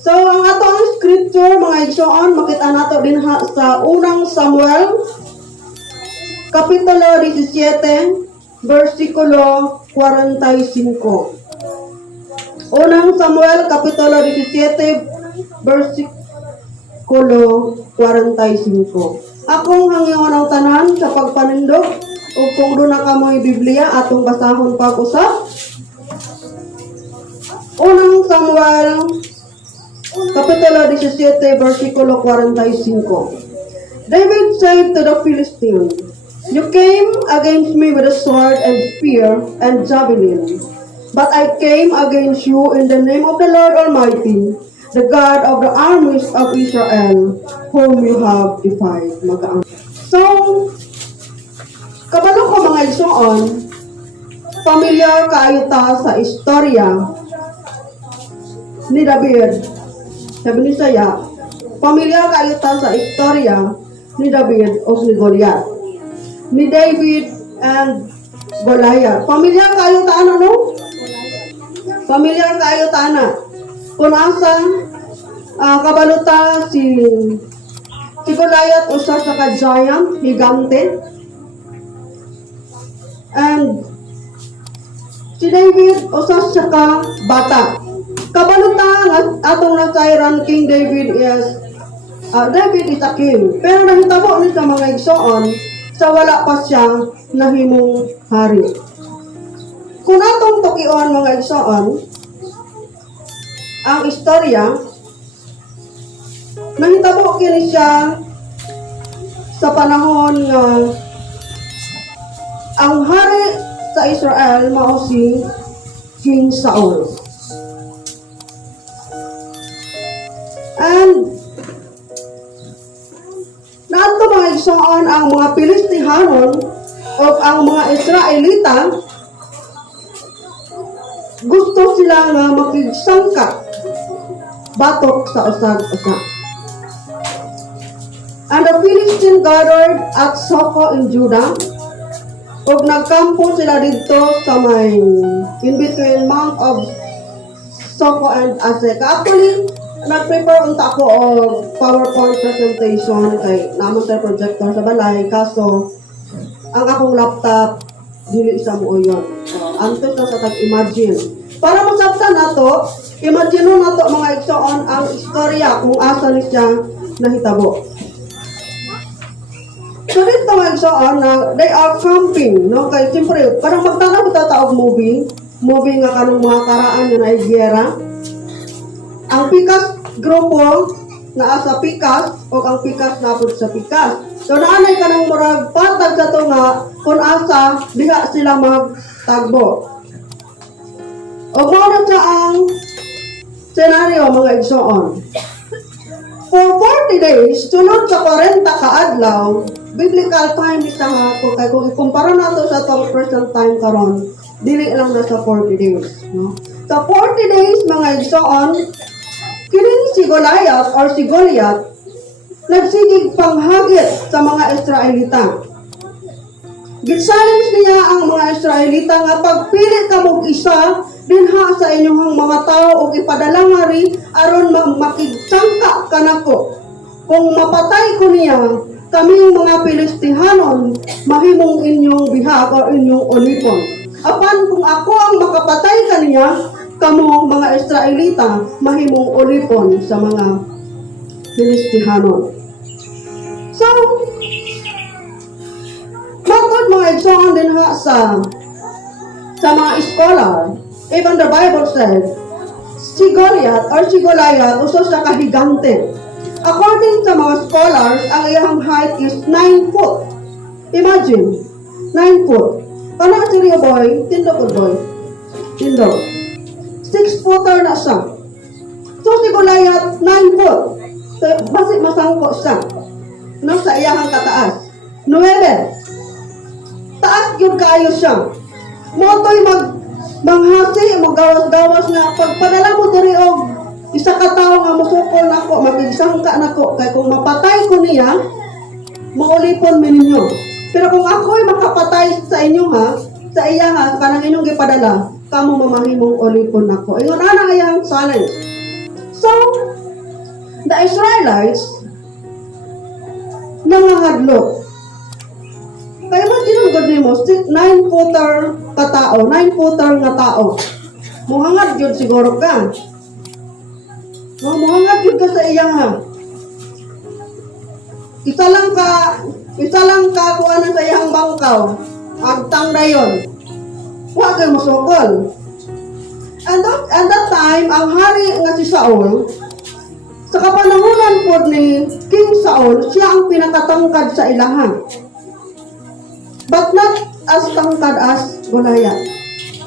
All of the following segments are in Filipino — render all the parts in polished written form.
So, ang ato ang scripture, mga igsoon, makita nato din sa unang Samuel, Kapitulo 17, versikulo 45. Unang Samuel, Kapitulo 17, versikulo 45. Akong hangyon ang tanan sa pagpanindog, o kung doon na kamoy Biblia, atong basahon pag-usap. Unang Samuel, Kapitulo 17, versikulo 45. David said to the Philistine, "You came against me with a sword and spear and javelin, but I came against you in the name of the Lord Almighty, the God of the armies of Israel, whom you have defied." So, kabalo ko mga igsoon, pamilyar kaayo ta sa istorya ni David. Sabi ni Saya, pamilyar kaayo ta sa istorya ni David o ni Goliath. Ni David and Goliath. Pamilyar kaayo ta ano? Pamilyar kaayo ta na. Kung asa kabaluta si Goliath usa sa ka-giant, higante. And si David usa sa ka-bata. Kabaluta atong nasayran King David is David is a king. Pero nahitabo ni sa mga igsoon sa wala pa siya nahimong hari. Kung atong tukion mga igsoon ang istorya, nahitabo kini siya sa panahon nga ang hari sa Israel mao si King Saul. And nato mga igsoon ang mga Pilistihanon o ang mga Israelita gusto sila nga makigsangka batok sa usag-usag. And the Philistine gathered at Soko in Judah, ug nagkampo sila dito sa may in between Mount of Soko and Azekah. Actually, nag-prepare unta ako og PowerPoint presentation kay naman sa projector sa balay, kaso ang akong laptop dili sa mo yon. Antos na sa tag-imagine. Para masabtan nato, imagine nato mga igsoon ang istorya kung asa ni siya nahitabo. So dito mga igsoon na they are camping, no? Kay siyempre, parang magtanaw ta og movie nga kanong mga karaan na naigera. Ang Pikas grupo na sa Pikas o ang Pikas na pud sa Pikas. So naanay ka ng murag patag sa to nga kung asa diha sila magtagbo. O muna sa ang senaryo mga igsoon. For 40 days, sunod sa 40 ka adlaw, biblical time isa nga kung ikumpara nato sa itong present time karon, dili lang na sa 40 days. No? Sa 40 days mga igsoon, kining si Goliath or si Goliath nagsigig panghagit sa mga Israelita. Gid-challenge niya ang mga Israelita nga pagpili ka mog isa dinha sa inyong mga tao o ipadala nga ri aron makigsangka kanako. Kung mapatay ko niya, kaming mga Pilistihanon mahimong inyong bihag o inyong ulipon. Apan kung ako ang makapatay kaniya, kamo mga Israelita mahimong ulipon sa mga Pilistihanon. So, matod mga igsoon din ha sa mga scholar, even the Bible said, si Goliath or si Goliath usos sa kahigante. According sa mga scholars, ang iyang height is 9 foot. Imagine, 9 foot. Paano si Rio Boy? Tindo po boy. Tindo. 6-footer na siya. So si Goliath, 9 foot. So, basi masangko siya. No, sa iyang kataas. 9. Taas yun kayo siya. Moto'y manghasi, magawas-gawas nga. Pagpadala mo diri og isa ka tao nga musukol nako, makigsangka nako. Kaya kung mapatay ko niya, maulipon mi ninyo. Pero kung ako'y makapatay sa inyo ha, sa iya ha, kanang inyong gipadala, kamo mamahimong ulipon nako. Ingon ana ayang challenge. So, the Israelites nangahadlok. Kaya imagine ang God nimo, 9-footer katao, 9-footer nga tao. Muhangad yun siguro ka. No, muhangad yun ka sa iyang ha. Isa lang ka kuha sa iyang bangkaw. Agtang dayon. Huwag kayo musukol. And that time, ang hari nga si Saul, sa kapanahunan po ni King Saul, siya ang pinakatangkad sa ilahan. But not as tangkad as Goliath.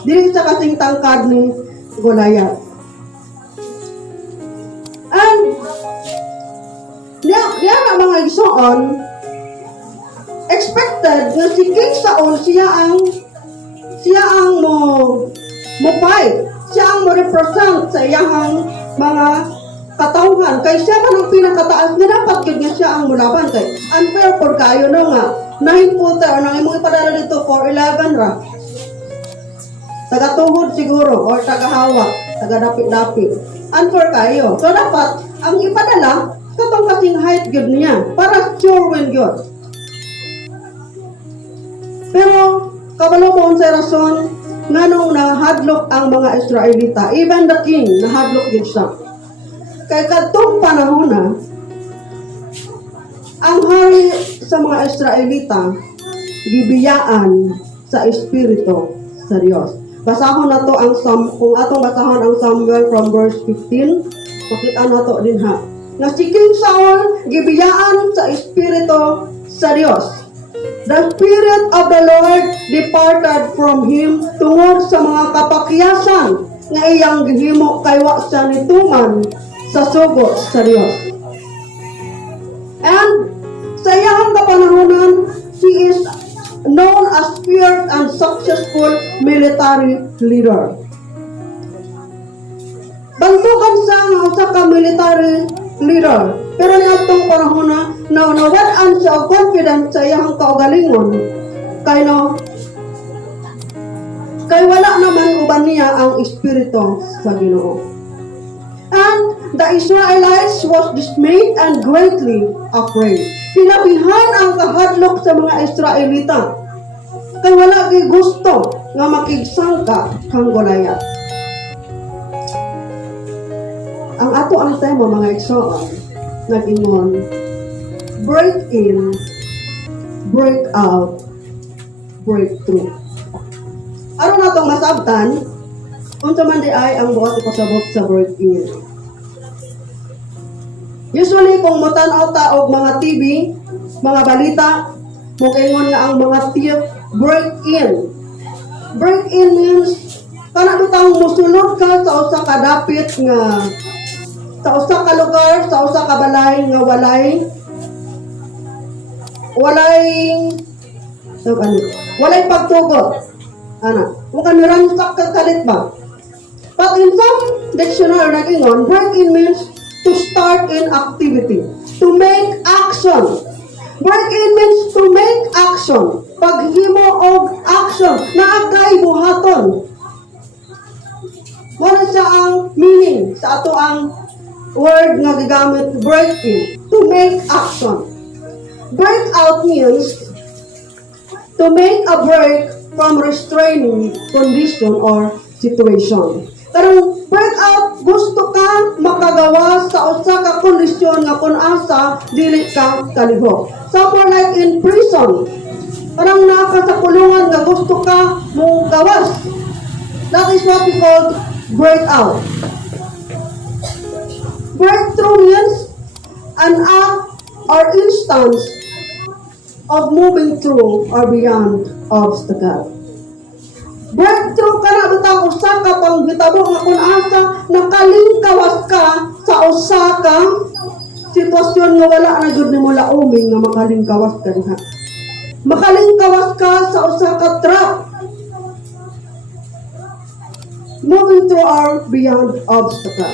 Dili sa kasing tangkad ni Goliath. And niya na mga igsoon, expected na si King Saul siya ang mo fight. Siya ang mo represent sa iyang mga katauhan. Kay siya man ang pinakataas na dapat yun nga siya ang mulaban. Kay unfair for kayo no nga. 9-footer, nang imong ipadala dito 4'11 ra. Taga-tuhod siguro, or taga-hawak, taga-dapit-dapit. Unfair kayo. So dapat, ang ipadala, katong kasing height good niya, para sure win good. Pero, kabalo mo sa rason, nga nung nahadlok ang mga Israelita, even the king, nahadlok din siya. Kay katong panahon na, ang hari sa mga Israelita, gibiyaan sa Espiritu sa Diyos. Basahon na to ang kung atong basahon ang Samuel from verse 15, makita na to din ha. Nga si King Saul, gibiyaan sa Espiritu sa Diyos. The Spirit of the Lord departed from him tungod sa mga kapakyasan nga iyang gihimo kay wa siya nituman sa sugo sa Diyos. And sa iyang kapanahonan, he is known as fierce and successful military leader. Bantukan sa usa ka military leader, pero niadtong panahon na nawad-an siya og confident sa iyang kaugalingon kay wala naman uban niya ang espiritu sa Ginoo. And the Israelites was dismayed and greatly afraid. Sinabihan ang kahadlok sa mga Israelita. Kay wala kay gusto nga makigsangka kang Goliath. Ang ato ang tema mga igsoon, nag-ingon, break in, break out, breakthrough. Aron natong masabtan, unsa man di ay ang buhat ipasabot sa break-in. Usually, kung mutanaw ta og mga TV, mga balita, mukingon nga ang mga thief, break-in. Break-in means, kana butang musulod ka sa usa ka dapit nga, sa usa ka lugar, sa usa ka balay nga walay pagtugot. Ana, kung kaniransak ka kalit ba? But in some dictionary nag-ingon, break-in means to start in activity, to make action. Break-in means to make action. Paghimo og action na akay buhaton. Wala siya ang meaning sa ato ang word nga gigamit, break-in, to make action. Break-out means to make a break from restraining condition or situation. Karong breakout, gusto ka makagawa sa usa ka kondisyon nga kung asa dili ka kalihok. Somewhere like in prison. Parang naka sa kulungan nga gusto ka mong gawas. That is what we call breakout. Breakthrough means an act or instance of moving through or beyond obstacle. Breakthrough ka na butang usa ka pang hitabo nga kung asa nakalingkawas ka sa usa ka sitwasyon nga wala na jud nimo lauming nga makalingkawas ka diha. Makalingkawas ka sa usa ka trap. Moving through or beyond obstacle.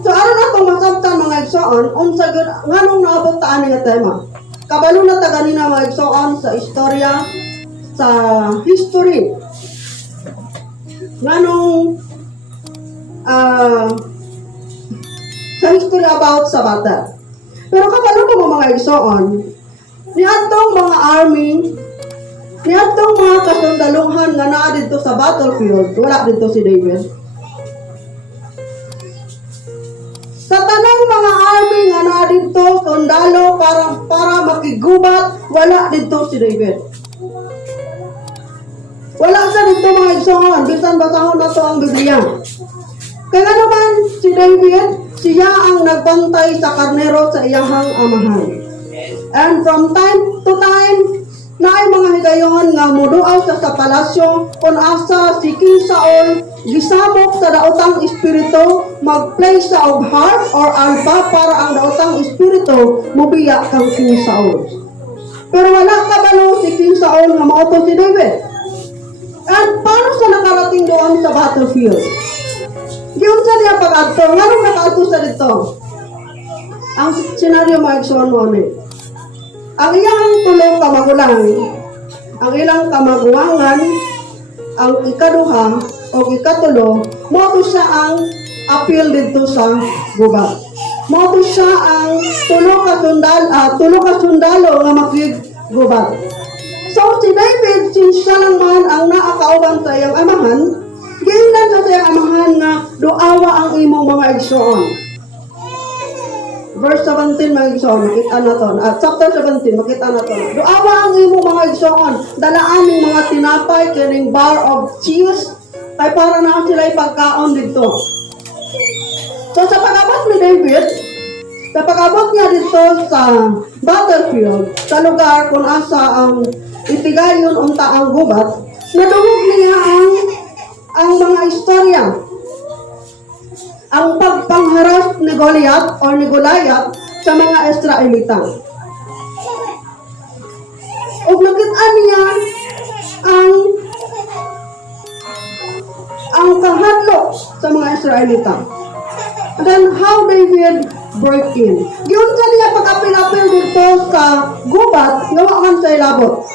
So aron natong masabtan mga igsoon unsa gyud nganong naabot ta ani nga tema. Kabalo na ta ganina mga igsoon sa istorya sa history. Nganong sa history about sa battle. Pero kabalo ko mga igsoon, niadtong mga army, niadtong mga kasundaluhan nga naa dito sa battlefield, wala dito si David. Sa tanang mga army nga naa dito, sundalo para makigubat, wala dito si David. Wala sa dito mga igsoon, bisan basahon na to ang Biblia. Kaya naman si David, siya ang nagbantay sa karnero sa iyahang amahan. And from time to time, naay mga higayon nga muduaw sa palasyo kung asa si King Saul gisamok sa daotang espiritu mag-play sa og harp or alpa para ang daotang espiritu mubiya kang King Saul. Pero wala kabalo si King Saul nga mauto si David. And paano sa nakarating doon sa battlefield? Yun sa niya pag-adto. Nganong naka-adto sa dito? Ang senaryo mag-igsoon mo ni. Ang iyang tulong kamagulang, ang ilang kamagulangan, ang ikaduha o ikatulo, moto siya ang appeal dito sa gubat. Moto siya ang tulo ka sundalo nga makigubat. So si David, since siya lang man ang naakauban sa iyang amahan, giingnan sa iyang amahan nga duawa ang imong mga igsoon. Verse 17 mga igsoon, makita na to. Chapter 17, makita na to. Duawa ang imong mga igsoon, dalaan ng mga tinapay kining bar of cheese, kay para na sila ipagkaon dito. So sa pag-abot ni David, sa pag-abot niya dito sa battlefield, sa lugar kung asa ang itigayon unta ang gubat, nadungog niya ang mga istorya. Ang pagpangharas ni Goliath o ni Goliath sa mga Israelita. O nakita niya ang kahadlok sa mga Israelita. And then how David broke in. Yun sa niya pag-apil-apil dito sa gubat, gawa man sa ilabot.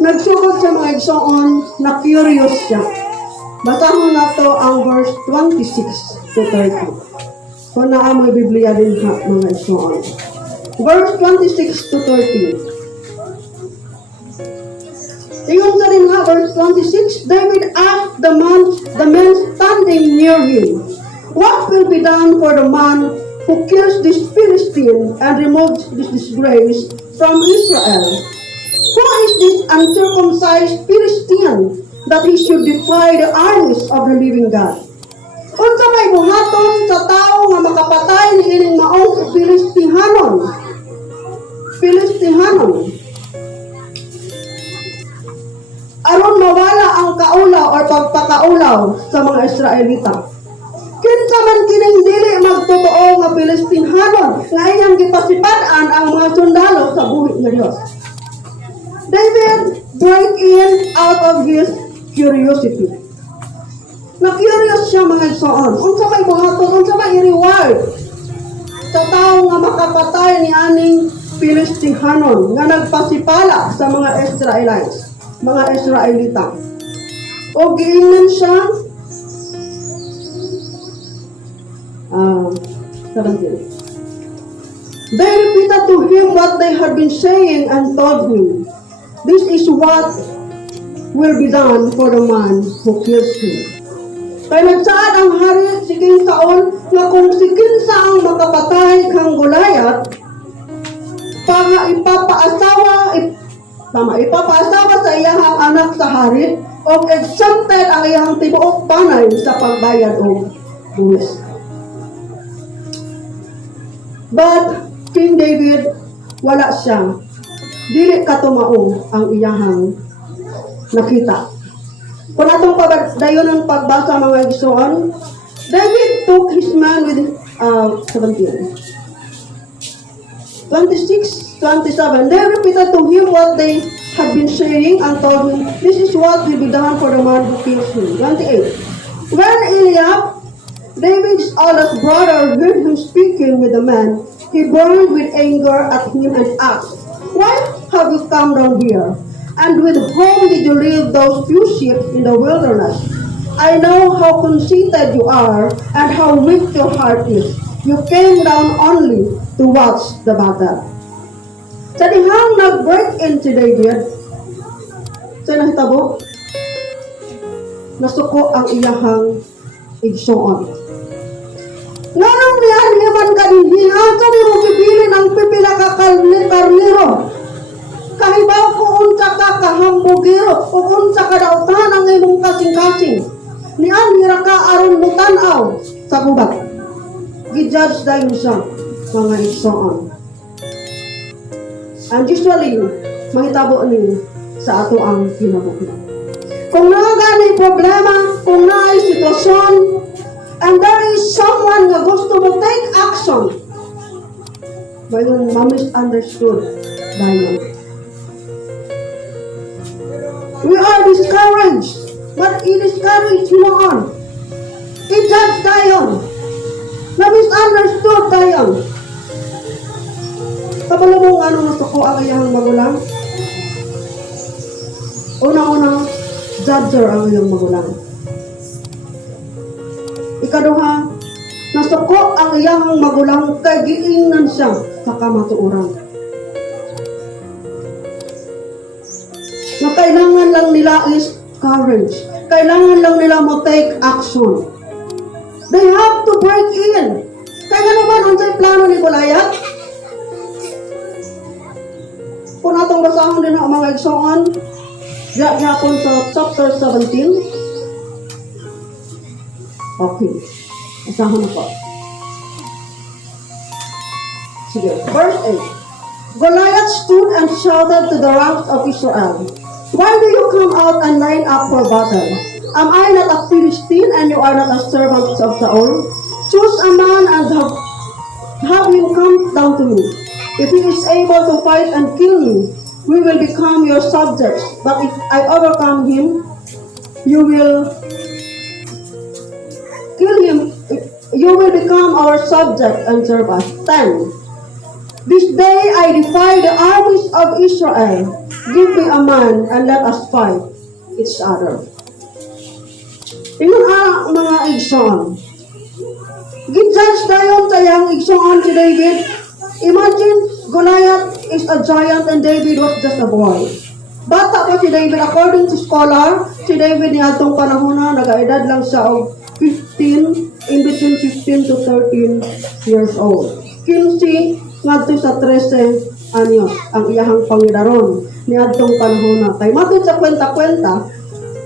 Nagsukod sa mga igsoon na curious siya. Basahon na to ang verse 26 to 30. Kung naamoy Biblia din ha, mga igsoon. Verse 26 to 30. Tingnan sa rin ha, verse 26, David asked the man standing near him, what will be done for the man who kills this Philistine and removes this disgrace from Israel? Who is this uncircumcised Philistine that he should defy the armies of the living God? Unsa may buhaton sa tao nga makapatay ni ining maong Filistihanon? Aron mawala ang kaulaw o pagpakaulaw sa mga Israelita. Kinsa man kining dili magtotoo nga Filistihanon nga iyang gipasipan-an ang mga sundalo sa buhi nga Dios. David broke in out of his curiosity. Na-curious siya mga igsoon. Unsa may buhaton, unsa may reward sa tao nga makapatay ni aning Filistihanon nga nagpasipala sa mga Israelites, mga Israelita. O giingnan siya 17. They repeated to him what they had been saying and told him, this is what will be done for the man who kills him. Kaya nagsaad ang hari si King Saul na kung si kinsa ang makapatay kang Goliath, ipapaasawa sa iyahang anak sa hari o exempted ang iyahang tibuok panay sa pagbayad o buwis. But King David, wala siya. Dili katumao ang iyahang nakita. Kung atong dayon ang pagbasa mga igsoon, David took his man with 17. 26, 27. They repeated to him what they had been saying and told him, this is what will be done for the man who kills him. 28. When Eliab, David's oldest brother, heard him speaking with the man, he burned with anger at him and asked, why have you come down here? And with whom did you leave those few sheep in the wilderness? I know how conceited you are and how weak your heart is. You came down only to watch the battle. Sa dihang nag-break in si David, sa nahitabo, nasuko ang iyahang igsoon. Nganong niyan himan kadinhi, ato ni mo pibilin ang pipila ka karniro. Kahibaw ko unsa ka kahambugiro, o unsa ka dautan ang imong kasing-kasing. Niyan hira ka aron mo tan-aw sa gubat. Gi-judge dayon siya, mga igsoon. And usually, mahitabo ni sa ato ang kinabuhi. Kung nagani problema, kung naay sitwasyon, and there is someone na gusto mo take action, bayon ma-misunderstood dayon. We are discouraged, but i-discourage mo on. I-judge dayon. Na-misunderstood dayon. Kabalo mong ano nasuko ang iyang magulang? Una-una, judger ang iyang magulang. Ikaduha, nasuko ang iyang magulang kay giingnan siya sa kamatuoran. Na kailangan lang nila is courage. Kailangan lang nila mo take action. They have to break in. Kaya naman, unsay plano ni Goliath? Kung atong basahon din ang mga igsoon, gihapon sa chapter 17. Okay. Basahon ako. Sige. Verse 8. Goliath stood and shouted to the ranks of Israel, "Why do you come out and line up for battle? Am I not a Philistine and you are not a servant of Saul? Choose a man and have him come down to me. If he is able to fight and kill me, we will become your subjects. But if I overcome him, you will kill him. You will become our subject and serve us." 10. This day I defy the armies of Israel. Give me a man and let us fight each other. Tingnan ang mga igsoon. Gijudge dayon tayang igsoon si David. Imagine, Goliath is a giant and David was just a boy. Bata pa si David. According to scholar, si David niadtong panahon na nag-edad lang siya og 15, in between 15 to 13 years old. 15 ngadto sa 13 anyos ang iyahang pangidaron niadtong panahon na. Kay matud sa kwenta-kwenta,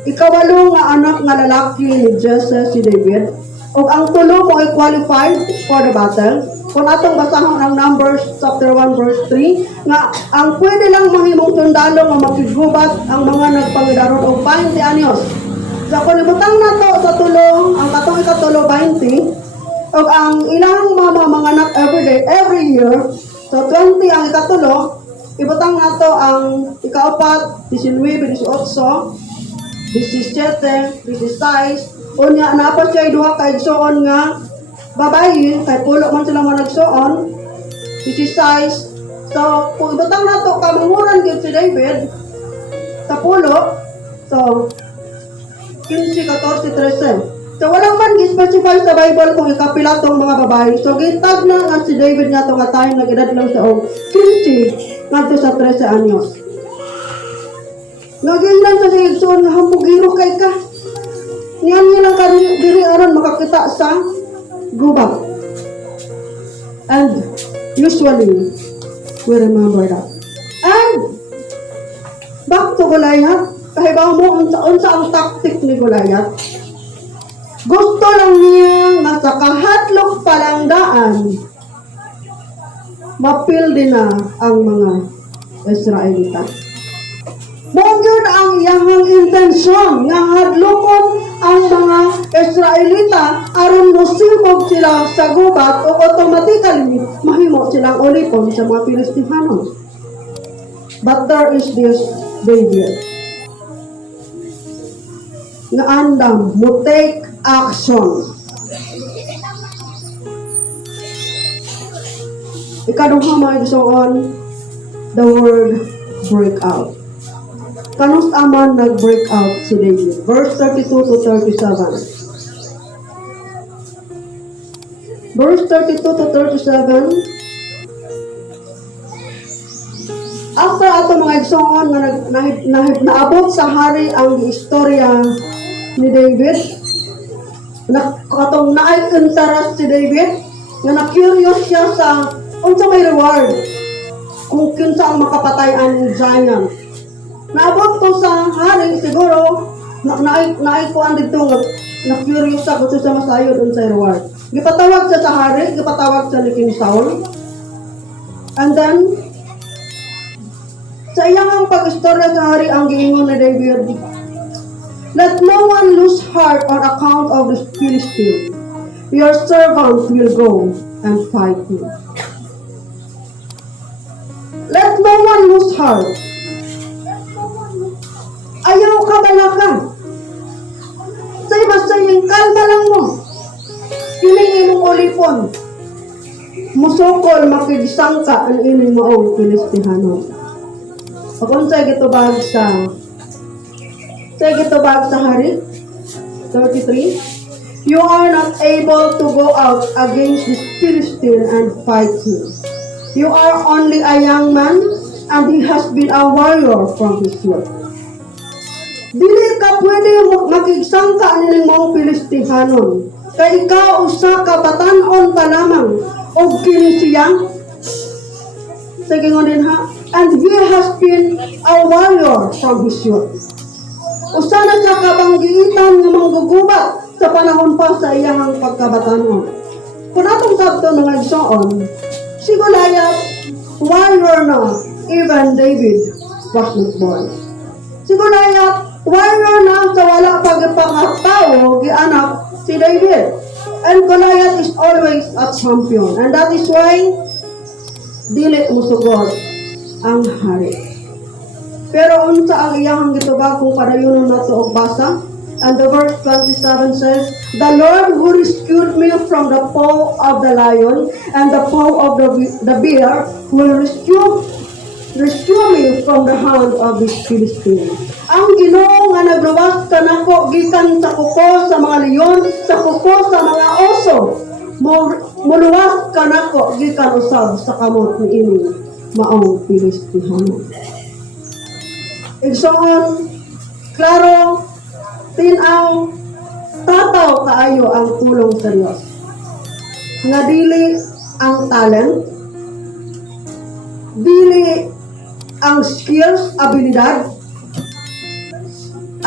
ikawalo nga anak nga lalaki ni Jesse si David, ug ang tulo mo ay qualified for the battle. Kung atong basahon ang Numbers chapter 1 verse 3, nga ang pwede lang mahimong sundalo nga makigubat ang mga nagpangidaron og 20 anyos. Sa kulibutang nato sa tulo, ang katong ikatulo 20, ug ang ilang mga anak every year, so 20 ang ikatulo, ibutang nato ang ikaapat, 19, 18, 17, 16, unya naapa siya duha ka igsoon nga babayi, kay pulo man sila mga nagsoon, 16. So, kung ibutang nato kamanguran gyud si David sa pulo, so 15, 14, 13. So, walang man gi-specify sa Bible kung ikapila tong mga babae. So, gitag na nga si David nga itong time, nag-edad lang siya og 15 ngadto sa 13 anyos. Nagingnan sa igsoon nga hambugiro kay ka. Niyan nilang diri aron makakita sa gubat. And usually, we remember that. And back to Goliath, kahibaw mo unsa ang tactic ni Goliath. Gusto lang niya nga sa kahatlok palangdaan mapildi na ang mga Israelita. Mungkin ang iyang intensyon nga hadlokon ang mga Israelita aron mosibog sila sa gubat o automatically mahimo silang ulipon sa mga Pilistihano. But there is this David nga andam mo take action. Ikaduha mga igsoon, the word break out. Kanus aman nag-break out si David. Verse 32 to 37. verse 32 to 37. After ato mga igsoon nga naabot sa hari ang istorya ni David, katong naay interest si David, nga na-curious siya sa unsa may reward kung kinsa ang makapatay ang giant. Naabot to sa hari, siguro naay kuan dito nga na-curious siya kung sa masayod unsa reward. Gipatawag siya sa hari, gipatawag siya ni King Saul. And then sa iyang pag-istorya sa hari ang giingon ni David, let no one lose heart on account of the Philistine. Your servant will go and fight him. Let no one lose heart. Ayaw ka balaka. Say basta yung kalma lang mo. Kining imong ulipon. Musukol makidisangka ang ining maong Filistihano. Kung sa'yo gitubag sa hari 33, you are not able to go out against this Philistine and fight him. You are only a young man, and he has been a warrior from his youth. Dili ka pwede makigsangka nining mga Filistihanon, kay ikaw usa ka batan-on pa lamang og kini siya. Sige nga din ha. And he has been a warrior from his youth. Usa na siya kabanggiitan nga manggugubat sa panahon pa sa iyang pagkabatanon. Kung atong sabto nga igsoon, si Goliath, warrior na, even David was not born. Si Goliath, warrior na sa wala pagpakatao, gianak si David. And Goliath is always a champion. And that is why dili musugod ang hari. Pero unsa ang iyang gitubag kung padayonon nato og basa? And the verse 27 says, the Lord who rescued me from the paw of the lion and the paw of the bear will rescue me from the hand of this Philistine. Ang Ginoo nga nagluwas kanako gikan sa kuko sa mga leon, sa kuko sa mga oso. Muluwas kanako gikan usab sa kamot ni ini maong Filistihano. Igsoon, klaro, tinaw, tataw kaayo ang tulong sa Dios. Nga dili ang talent, dili ang skills, abilidad,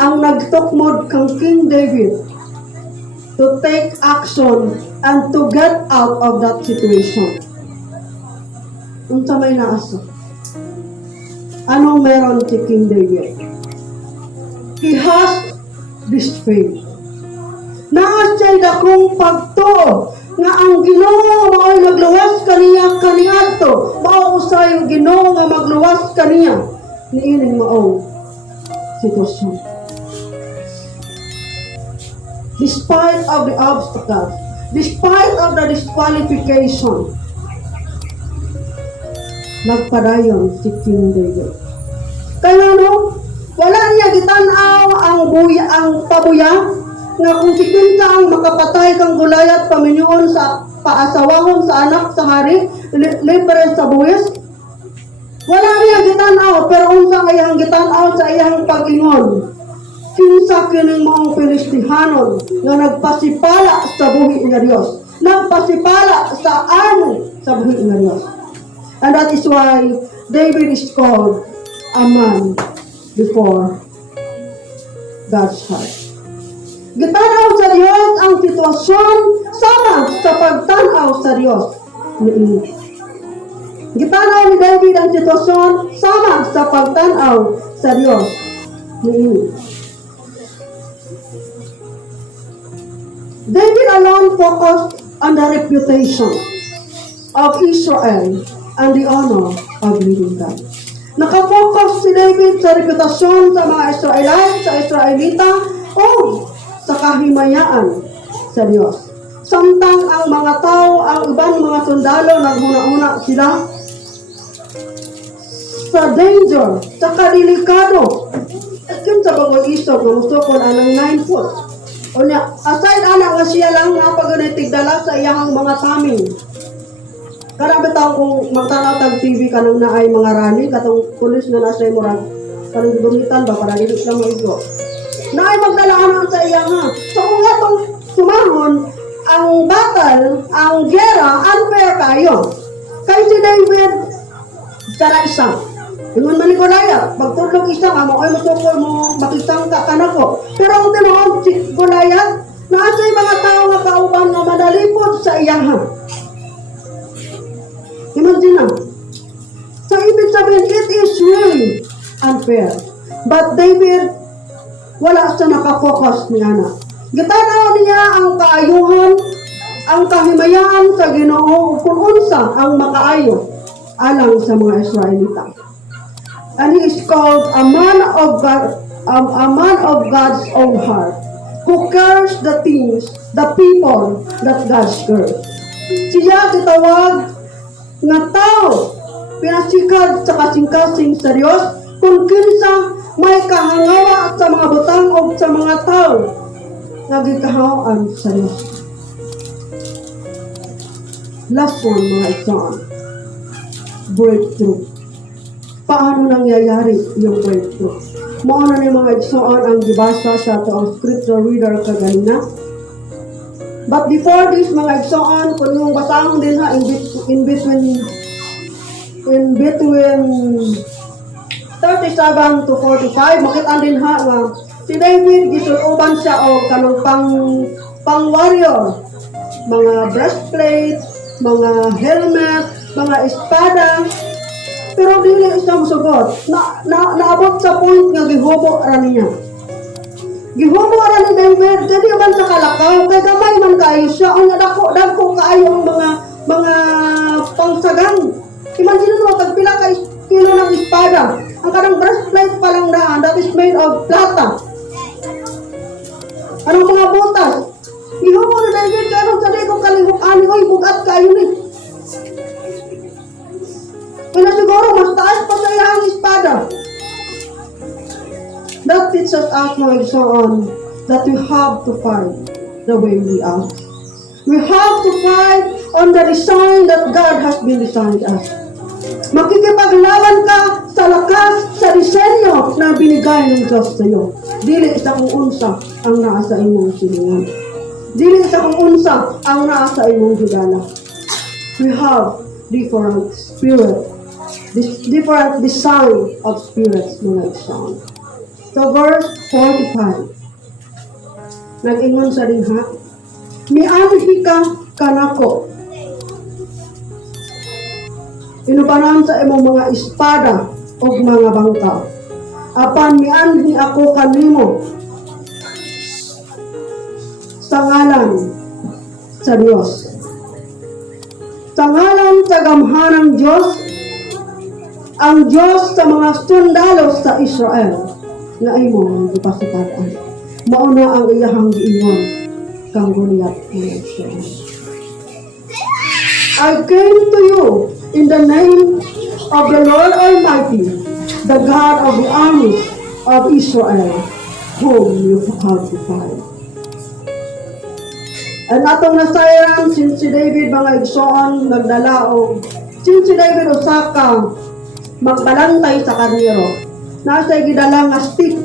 ang nagtukmod kang King David to take action and to get out of that situation. Unsa may naasa? Anong meron si King David? He has this faith. Naas siya'y dakong pagtuo nga ang Ginoo mao'y nagluwas kaniya kaniadto, mao usay ang Ginoo nga magluwas kaniya niining maong sitwasyon. Despite of the obstacles, despite of the disqualification, nagpadayon si King David. Kaya wala niya gitanaw ang pabuya nga kung si kinsa ang makapatay kang Goliath paminyoon sa paasawahon sa anak sa hari, libre sa buwis. Wala niya gitanaw, pero unsa iyang gitanaw sa iyang pag-ingon. Kinsa kining mga Filistihanon nga nagpasipala sa buhi nga Dios, nagpasipala sa army sa buhi nga Dios. And that is why David is called a man before God's heart. Gitanaw sa Diyos ang sitwasyon sama sa pagtanaw sa Diyos niini. Gitanaw ni David ang sitwasyon sama sa pagtanaw sa Diyos niini. David alone focused on the reputation of Israel and the honor of living God. Nakafocus si David sa reputasyon sa mga Israelite, sa Israelita, o sa kahimayaan sa Diyos. Samtang ang mga tao, ang ibang mga sundalo, naghuna-una sila sa danger, sa kadelikado. At yun sa bagong isog, namusokon anang 9 foot. O niya, aside anak nga siya lang nga pag tigdala sa sa iyang mga taming. Karami taong kung magtanaw tag TV kanang na ay mga rally, katong pulis na nasa murag, kanang gumitan ba, para dito sila maigo. Na ay magdalaan sa iyang ha. So kung nga itong sumahon, ang battle, ang gera, unfair kayo. Kay si David, tara isang. Ingon man ni Goliath, pagtulog isang, amo ay masukol mo, makisang ka kanako. Pero ang tinoon, si Goliath, naasay mga tao nga kauban nga madalipod sa iyang ha. Imagine na. So, ibig sabihin, it is really unfair. But David, wala siya nakafocus niya na. Gitanaw niya ang kaayuhan, ang kahimayan sa Ginoo kung unsa ang makaayo alang sa mga Israelita. And he is called a man of God, a man of God's own heart, who cares the things, the people that God cares. Siya kitawag nga tao, pinasikad sa kasing-kasing sa Diyos, kung kinsa may kahangawa sa mga butang o sa mga tao, nagikahawaan sa Diyos. Last one, mga igsoon. Breakthrough. Paano nangyayari yung breakthrough? Mauna ni mga igsoon ang gibasa sa ito scripture reader kaganina. But before this, mga igsoon, kung yung basahon din ha, in between 37 to 45, makita din ha, si David, gisuloban siya o kanong pang warrior, mga breastplate, mga helmet, mga espada, pero dili siya musugot. Naabot sa point nga gihubo ra niya. Gihubo ra ni David, jadi man sa kalakaw, kay gamay man kaayo siya, ang dako kaayo ang mga pangsagang. Imagine mo, pagpila ka kilo ng espada, ang kanang breastplate pa lang daan, that is made of plata. Anong mga butas? Gihubo ni David, kaya sa di ko kalihok-ani, oy, bugat kayo ni. Kaya siguro, mas taas pa sa iyang espada. That teaches us, mga igsoon, that we have to fight the way we are. We have to fight on the design that God has been designed us. Makikipaglaban ka sa lakas, sa disenyo na binigay ng Diyos sa iyo. Dili sa kung unsa ang nasa inyong silingan. Dili sa kung unsa ang nasa inyong higala. We have different spirit, different design of spirits, mga igsoon. So verse 45, nag-ingon sa rin ha, mianhi ka kanako, inubanan sa imong mga espada o mga bangka, apan mianhi ako kanimo sa ngalan sa Diyos, sa ngalan sa gamhanang Diyos, ang Diyos sa mga sundalo sa Israel, na ay mo ang ipasipataan. Mauna ang iyahang giingon kang Goliath. I came to you in the name of the Lord Almighty, the God of the armies of Israel, whom you have defied. And atong nasayran, since si David mga igsoon nagdala o since si David usaka magbalantay sa karnero, nasa gidala nga stick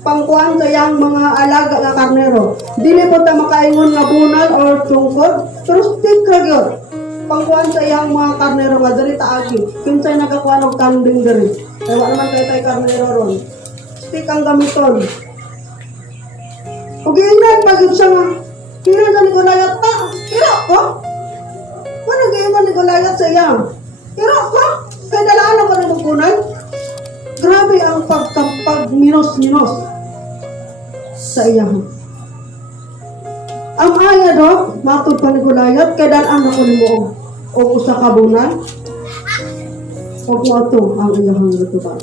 pangkuan sa iyang mga alaga nga karnero. Dili po ta makaingon nga bunal or tungkod, pero stick ra gyud pangkuan sa iyang mga karnero nga diri taagi. Kinsay nagakuan og kanding diri, kay wala naman kay karnero ron. Stick ang gamiton. Ug giingnan pagud siya nga kira sa ni Goliath ta, kira ko. Wala giingon ni Goliath sa iya. Kira ko, kay dalaan ako ng bunal. Grabe ang pagminos-minos sa iya. Ang aya do, matod pa ni Goliath, kay dalaan ako ni mo o usa ka bunal. O mo ato ang iyahang lutuban.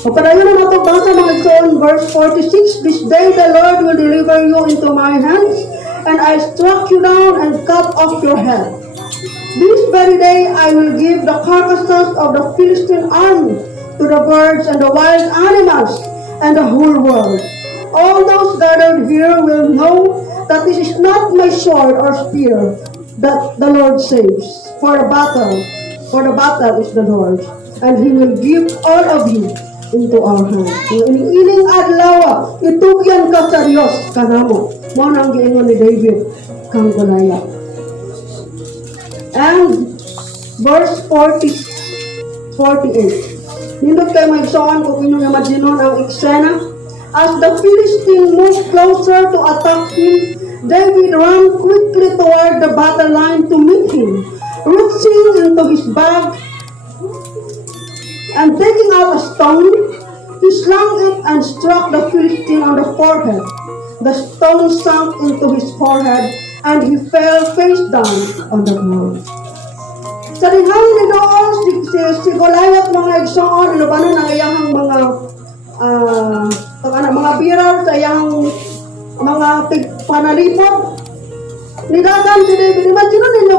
O padayon na nato basa mga igsoon, verse 46, this day the Lord will deliver you into my hands, and I struck you down and cut off your head. This very day I will give the carcasses of the Philistine army to the birds and the wild animals and the whole world. All those gathered here will know that this is not my sword or spear that the Lord saves. For the battle is the Lord's, and He will give all of you into our hands. Yung iniiling adlaw, itugyan ka sa Diyos, kanamo. Mo nang giingon ni David, kang Goliath. And verse 48. Nindot kayo magsoon kung inyong imaginon ang eksena. As the Philistine moved closer to attack him, David ran quickly toward the battle line to meet him. Reaching into his bag and taking out a stone, he slung it and struck the Philistine on the forehead. The stone sank into his forehead and he fell face down on the ground. Sa dihang ni doon, si Goliath mga igsoon, ilubanon ang iyang mga birar sa iyang mga panalipod. Nidagan si David. Imagine ninyo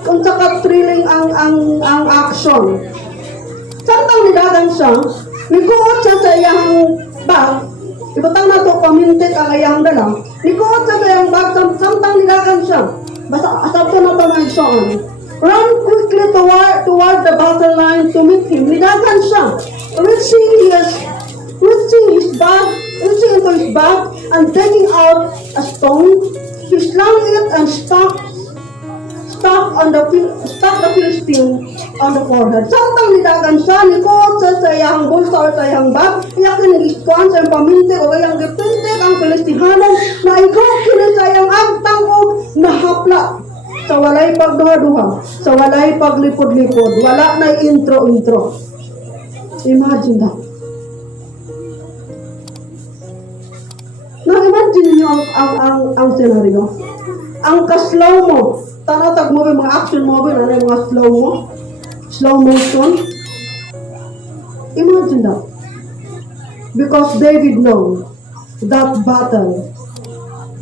kung sa ka-thrilling ang action. Samtang nidagan siya, nikuot siya sa iyang bag. Ibutang na ito, pamintik ang iyang dala. Nikuot siya sa iyang bag, samtang nidagan siya. Basta asabto na ito na igsoon. Run quickly toward the battle line to meet him. Nidagan siya. Reaching into his bag and taking out a stone, he slung it and struck the Philistine on the forehead. Samtang nidagan siya, nikot sa iyang bulsa o sa iyang bag, iyakin ng iskuan sa iyang pamintik o iyang gipintik ang Filistihano na ikaw kini sa iyang agtang o nahapla sa walay pagduha-duha, sa walay paglipod-lipod, wala na intro-intro. Imagine that. Na-imagine niyo ang scenario. Ang ka-slow mo, tanatag movie, mga action movie, ano yung mga slow motion. Imagine that. Because David knows that battle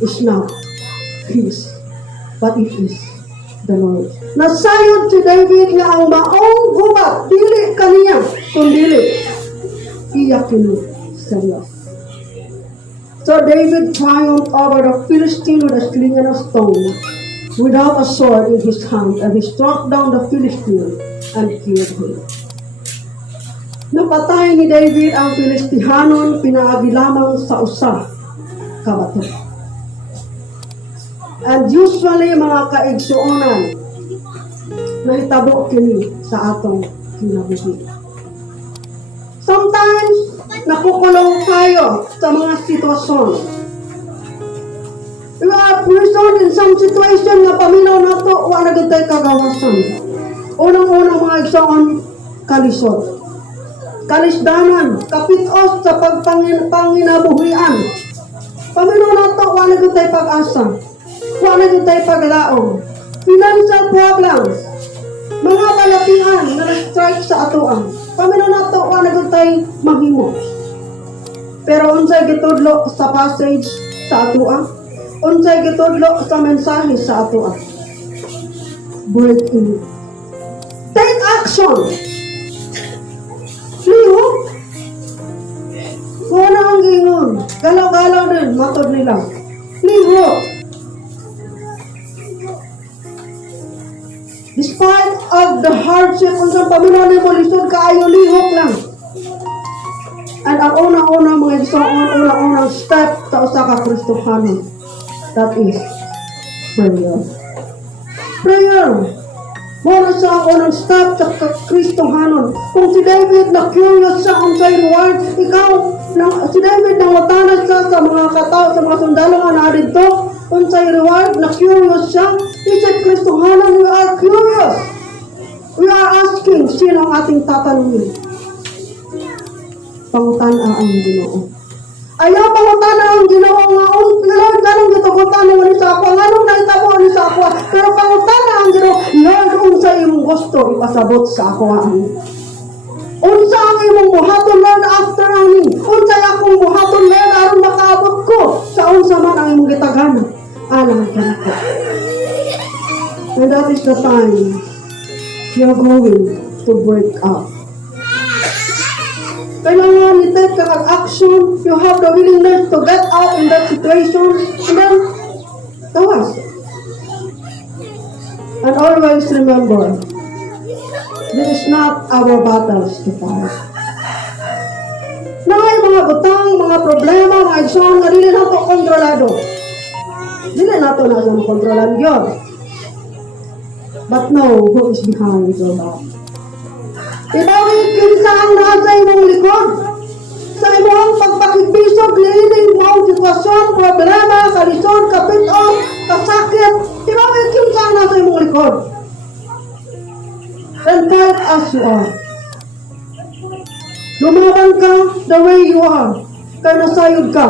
is not his, but it is the Lord. Nasayod si David nga ang maong gubat, dili kaniya, kundili iyakin sa Diyos. So David triumphed over the Philistine with a sling and a stone, without a sword in his hand, and he struck down the Philistine and killed him. Napatay ni David ang Filistihanon, pinaagi lamang sa usa ka bato. And usually mga kaigsuonan, nahitabo kini sa atong kinabuhi. Sometimes, nakukulong tayo sa mga sitwasyon. We are prison in some situation nga paminaw na ito, wala na tayo kagawasan. Unang-unang mga igsoon, kalisod. Kalisdanan, kapitos sa panginabuhian. Paminaw na ito, wala na tayo pag-asa. Wala na tayo paglaong. Financial problems. Mga balatian na na-strike sa atuan. Paminaw na ito, wala na tayo mahimo. Pero unsay gitudlo sa passage sa atuan, unsay gitudlo sa mensahe sa atuan. Break in. Take action. Liho. Kung ano ang gingon, galaw-galaw din, matod nila. Liho. Despite of the hardship, unsang paminaw ni mo, lisod kaayo, lihok lang. And ang unang-unang mga igsoon, unang-unang step sa usa ka Kristohano, that is prayer. Prayer. Muna sa unang step sa Kristohano. Kung si David na curious siya kung sa'y reward, si David nang matanas siya sa mga katao, sa mga sundalo nga na dito, kung sa'y reward, na curious siya, isip Kristohano, we are curious. We are asking, sino ang ating tatanungin? Pangutana ang Ginoo. Ayaw pangutana ang Ginoo nga Lord, ganong gitugutan mo ni sa ako, ganong naitabo ni sa ako, pero pangutana ang Ginoo, Lord, unsa imong gusto ipasabot sa ako ani? Unsa ang imong buhaton, Lord, after ani? Unsa akong buhaton, Lord, aron makaabot ko sa unsa man ang imong gitagana alang kanako. And that is the time you're going to break up. Kailangan i-take ka action. You have the willingness to get out in that situation. And then, always remember, this is not our battles to fight. Na may mga butang, mga problema, mga isyon, na dili nato kontrolado. Dili nato na siyang kontrolan yun. But know who is behind your back. Ibawit kinsa ang nasa imong likod. Sa imong pagpakibisog, liining mo ang sitwasyon, problema, kalisod, kapit-on, kasakit. Ibawit kinsa ang nasa imong likod. And fight as you are. Lumaban ka the way you are. Kaya nasayod ka.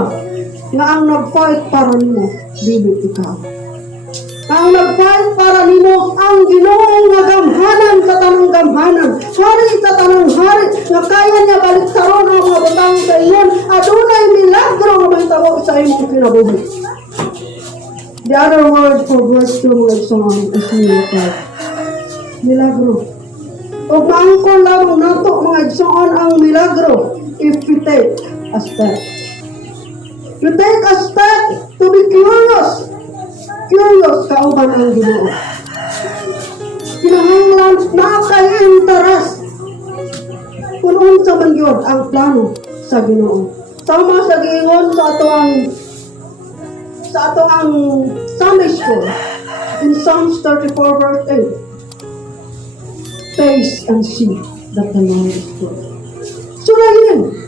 Nga ang nag-fight para nimo, dili ikaw. Ang nag-fight para nimo ang Ginoong nga gamhanan sa tanang gamhanan. Hari sa tanang hari nga kaya niya baliktaron ang mga butang sa inyon. Adunay milagro nga mahitabo sa imong kinabuhi. The other word for verse 2 mga igsoon is miracle. Milagro. O maangkon lamang nato mga igsoon ang milagro if we take a step. You take a step to be curious. Curious kauban ang Ginoo. Kinahanglan na kay interest kung unsa man yun ang plano sa Ginoo. Sama sa giingon sa ato ang Sunday school in Psalms 34 verse 8. Taste and see that the Lord is good. Sulayin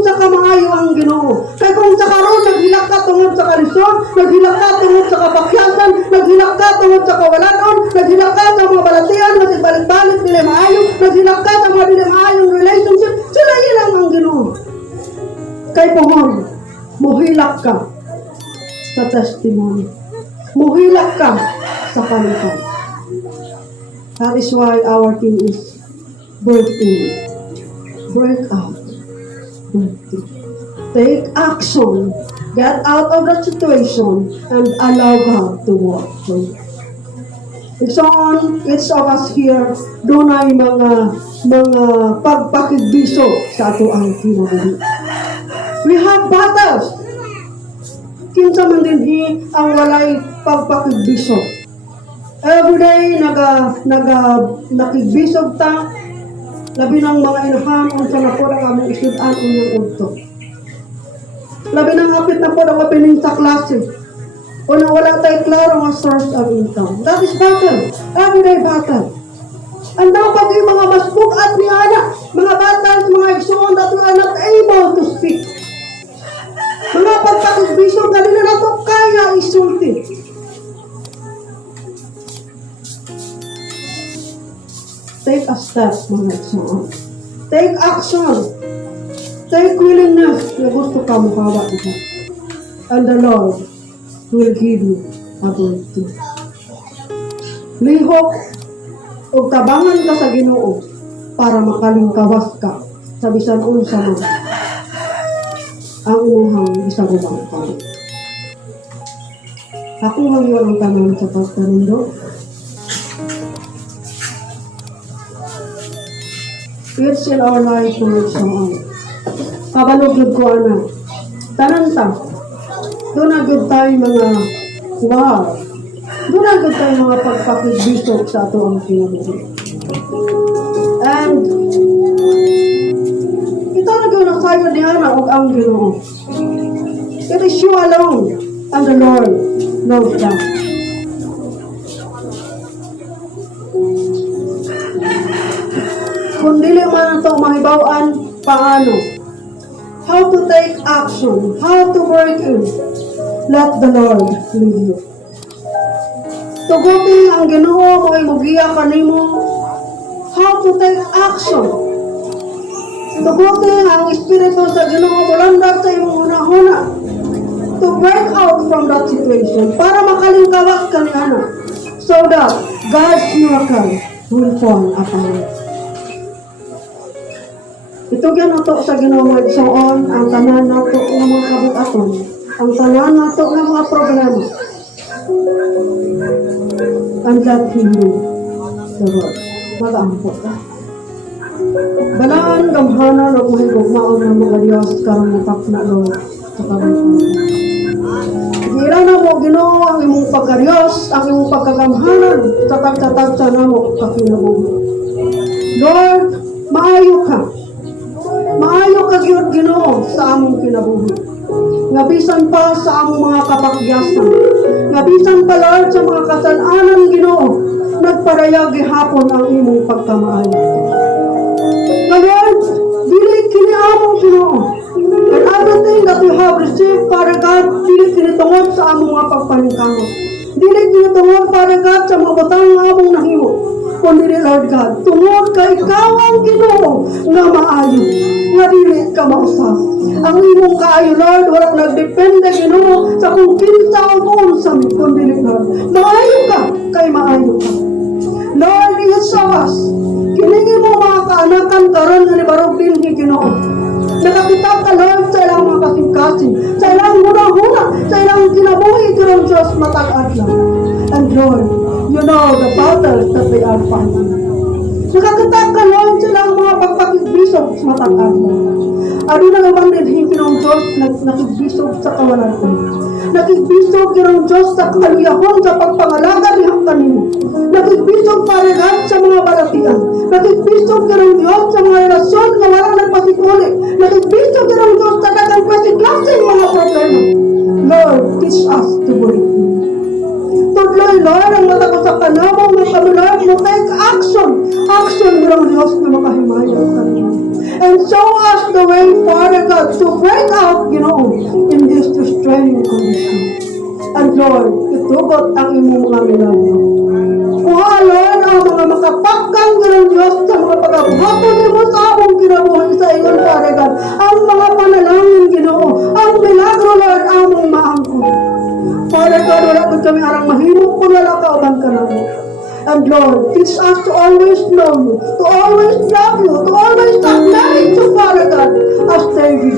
sa kamaayo ang Ginoo. Kaya kung sa karon naghilak ka tungod sa kalisod, naghilak ka tungod sa kapakyasan, naghilak ka tungod sa kawalanon, naghilak ka sa mga balatian, balik-balik nila maayo, naghilak ka sa mga nila maayong relationship, sulayin lang ang Ginoo. Kay pohon, muhilak ka sa testimony. Muhilak ka sa palitan. That is why our team is breaking, break out. Take action, get out of that situation, and allow God to work for you. So on, each of us here, doon ay mga pagpakigbiso sa ato ang kinabuhi. We have battles. Kinsa man dinhi ang walay pagpakigbiso. Every day nakigbisog ta. Labi ng mga inahan kung saan na po ang aming isyudan unyang udto. Labi ng apit na po ang mapining sa klase. O na wala tayo klaro ang source of income. That is battle. Everyday battle. And dapat yung mga masbuk at niyana, mga battles, mga igsoon that we are not able to speak. Mga pagkakisbisyo, ganun na ito kaya isulti. Take a step, mga igsoon. Take action. Take willingness na gusto ka makawa ito. And the Lord will give you a breakthrough. Lihok o tabangan ka sa Ginoo para makalingkawas ka sa bisan unsa man ang imuhang gisagubang pa. Ako hangyon ang tanan sa pagkarundo. It's in our life na nagsamaan. Kabalugod ko anak. Tanan ta. Doon na good tayo mga wow. Doon na good tayo mga pagpakigbisog sa ato ang kinabuhi. And ito na gano'n kayo niya na huwag ang Ginoo. It is you alone and the Lord knows that. Kung dili man ito mahibawaan, paano? How to take action, how to work in. Let the Lord lead you. Tugutin ang Ginoo mo ay mugiya kanimo. How to take action. Tugutin ang Espiritu sa Ginoo mulandag sa imong una-una. To break out from that situation para makalingkawas ka ni Ana. So that God's miracle will fall upon you. Ito yan nato sa Ginoo mga igsoon, ang tanan nato ng mga kabut-aton, ang tanan nato ng mga problema. And let Him do the work. Mag-ampot ka. Balaan, gamhanan, o mahigugmaon ng mga Diyos, karang natak na lo sa kabutan. Gira na mo, Ginoo, ang imong pagkaryos, ang iyong pagkagamhanan, tatag-tatag sa namo kakinabuhi. Lord, maayo ka. Maayo ka gyud Ginoo sa among kinabuhi. Nga bisan pa sa among mga kapakyasan. Nga bisan pa Lord sa mga kasalanan Ginoo, nagparayag gihapon ang imong pagkamaayo. Nga Lord, dili kini among Ginoo. And everything that we have received, Father God, dili kini tungod sa among mga pagpaningkamot. Dili kini tungod, Father God, sa mga butang nga among nahimo. Kundi Lord God, tungod kay ikaw ang Ginoo nga maayo, nga dili ka mausap. Ang imong kaayo, Lord, walang nagdepende Ginoo sa kung kinsa o kung unsa, kundi Lord, maayo ka, kay maayo ka. Lord, isa us, kiningi mo mga kaanakan karon nga ni Barog dinhi Ginoo. Nakakita ka Lord sa ilang mga kasing-kasing, sa ilang huna-huna, sa ilang kinabuhi kirong Diyos matag lang. And Lord, you know the battles that they are fighting. Nakakita ka Lord sa ilang mga pagpakigbisog sa matag lang. Ano na naman din kirong Diyos nakigbisog sa kawalan ko. Nakigbisog kirong Diyos sa kaluyahon sa pagpangalaga ni kanimo. Nakigbisog Parigan sa mga balatian. Nakigbisog kirong Diyos sa mga relasyon na walang nagpasikuli. Nakigbisog kirong Diyos sa dagang klase-klaseng mga problema. Lord, teach us to believe you. Tudloy, Lord, ang mata ko sa kanamo ng kami, Lord, mo take action. Action kirong Diyos na makahimaya sa kanimo. And show us the way, Father God, to break out, in this restraining condition. And Lord, itugot ang imong mga milagro. Kuha, Lord, ang mga makapakang ng Diyos sa mga pag-abuhaton mo sa among kinabuhi sa ingon, Father God. Ang mga panalangin, Ginoo, ang milagro, Lord, among maangkot. Father God, wala ko kami arang mahimo kung wala ka uban ka na mo. And Lord, teach us to always know you, to always love you, to always acknowledge you, Father God, as David.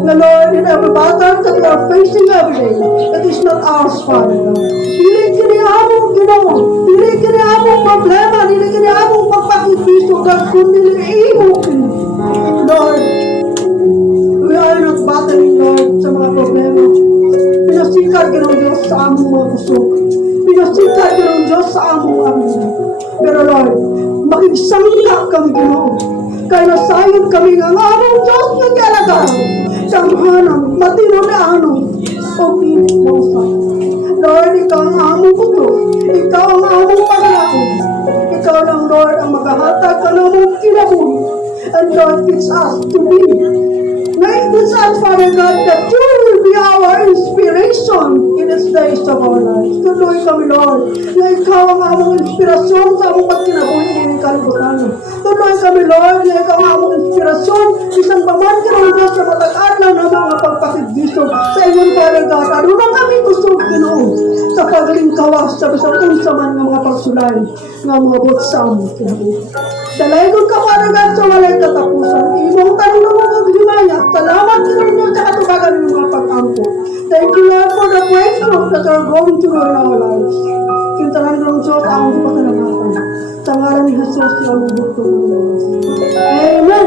The Lord, in every battle that we are facing every day, it is not ours, Father God. Dili kini among Ginoo, dili kini among problema, dili kini among pagpakipiso, God, kundi imo kini. Lord, we are not battling, Lord, sa mga problema. Pinasikat ng Diyos sa among mga kusog. Pinasikat ng Diyos sa among amina. Pero Lord, makigsangka kami Ginoo. Kaya nasayod kami ng among Diyos na galagaw. Sanghanan, matino na anong, o pinis mo sa. Lord, ikaw ang among puto. Ikaw ang among paglaon. Ikaw lang, Lord, ang maghahatag ka ng among kinabuhi. And Lord, teach us to be. Make this us, Father God, that you will be our inspiration in these days of our lives. Tuloy kami, Lord, na ikaw ang among inspirasyon sa among pagkinabuhi ng kalibutan. Tuloy kami, Lord, na ikaw ang among inspirasyon isang pamankin ang Diyos sa matag-adlaw na mga pagpakigbisog sa inyong Father God. Ano na kami kusog, Ginoo, sa paglingkawas sa bisang unsa man ng mga pagsulay ng mga butsa among kinabuhi. Dalaygon ka, Father God, sa walay katapusan. Imong tanong na mga glimaya. Salamat Ginoo sa katubagan ng mga pag-ampo. Thank you, Lord, for the breakthrough that are going through in our lives. Kintalan ng Diyos ang pasalamatan. Sa ngalan ni Jesus, yung among bukto. Amen.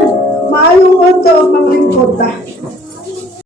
Maayong unta o maglingkod ta.